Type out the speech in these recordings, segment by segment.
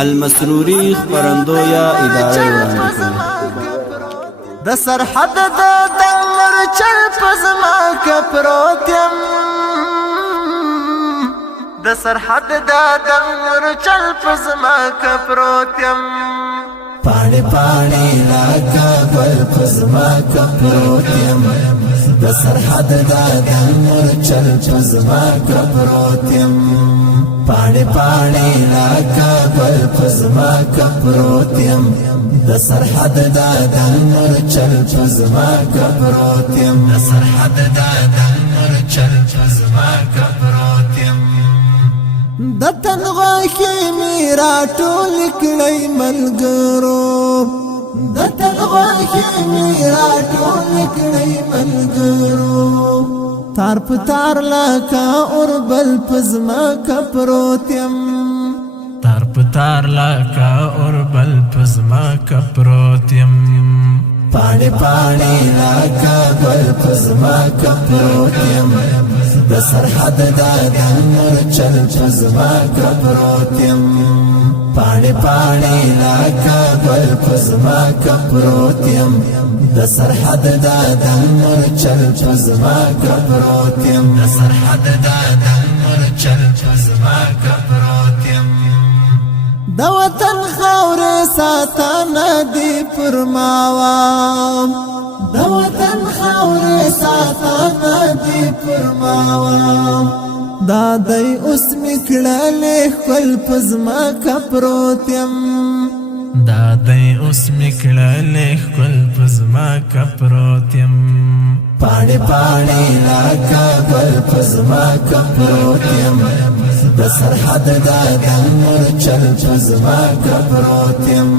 المسروري خبرندویا اداره وړاندې کوي. د سرحد د مرچل پزما کپروت یم، د سرحد د مرچل پزما کپروت یم، پاڼې پاڼې لکه ګل پزما کپروت یم، د سرحد د مرچل پزما کپروت یم، پاڼې پاڼې لکه ګل پزما کپروت یم، د سرحد د مرچل پزما کپروت یم، د سرحد د مرچل پزما کپروت یم، د تن غوښې مې راټول کړئ ملګرو، د تن غوښې مې راټول کړئ ملګرو، تار په تار لکه اوربل پزما کپروت یم، تار په تار لکه اوربل پزما کپروت یم، پاڼې پاڼې لکه ګل پزما کپروت یم، د سرحد د مرچل پزما کپروت یم، پاڼې پاڼې لکه ګل پزما کپروت یم، د سرحد د مرچل پزما کپروت یم، د سرحد د مرچل پزما کپروت یم، د وطن خاورې ساتنه دې پر ما وام، د وطن خاورې ساتنه دې پر ما وام، دا دی اوس مې کړلې ښکل پزما کپروت یم، دا دی اوس مې کړلې ښکل پزما کپروت یم، پاڼې پاڼې لکه ګل پزما کپروت یم، د سرحد د مرچل پزما کپروت یم،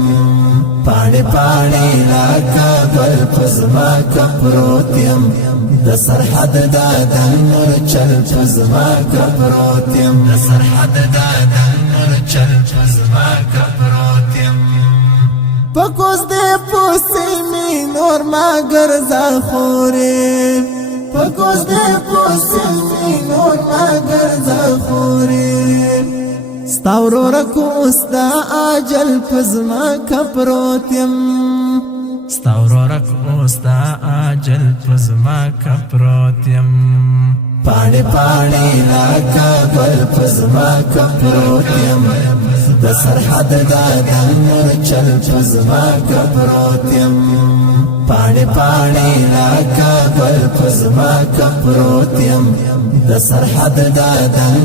پاڼې پاڼې لکه ګل پزما کپروت یم، د سرحد د مرچل پزما کپروت یم، د سرحد د مرچل پزما کپروت یم، پکوز دې پوسې مې نور ما ګرځا خورې، پکوز دې پوسې مې نور ما ګرځا خورې، ستا ورور کوس دا اجل پزما کپروت یم، ستا ورور کوس دا اجل پزما کپروت یم، پاڼې پاڼې لکه ګل پزما کپروت یم، د سرحد د مرچل پزما کپروت یم، پاڼې پاڼې لکه ګل پزما کپروت یم، د سرحد د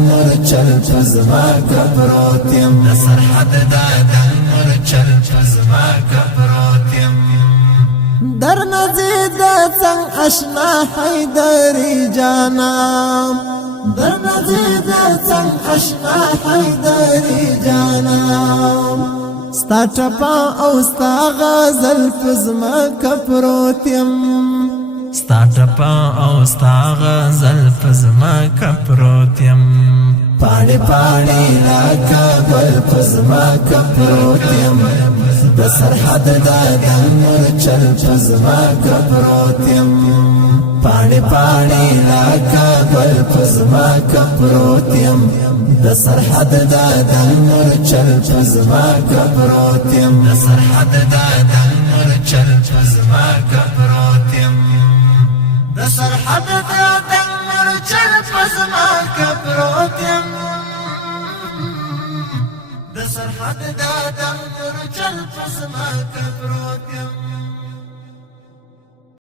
مرچل پزما کپروت یم، د سرحد د مرچل پزما کپروت یم، در نزید څنګ آشنا حیدری جانا، در نزید څنګ آشنا حیدری جانا، ستا ټپا او ستا غزل پزما کپروت یم، ستا ټپا او ستا غزل پزما کپروت یم، پاڼې پاڼې لکه ګل پزما کپروت یم، د سرحد د مرچل پزما کپروت یم، پاڼې پاڼې لکه ګل پزما کپروت یم، د سرحد د مرچل پزما کپروت یم، د سرحد د مرچل پزما کپروت یم، د سرحد د مرچل پزما کپروت یم، د سرحد د مرچل پزما کپروت یم.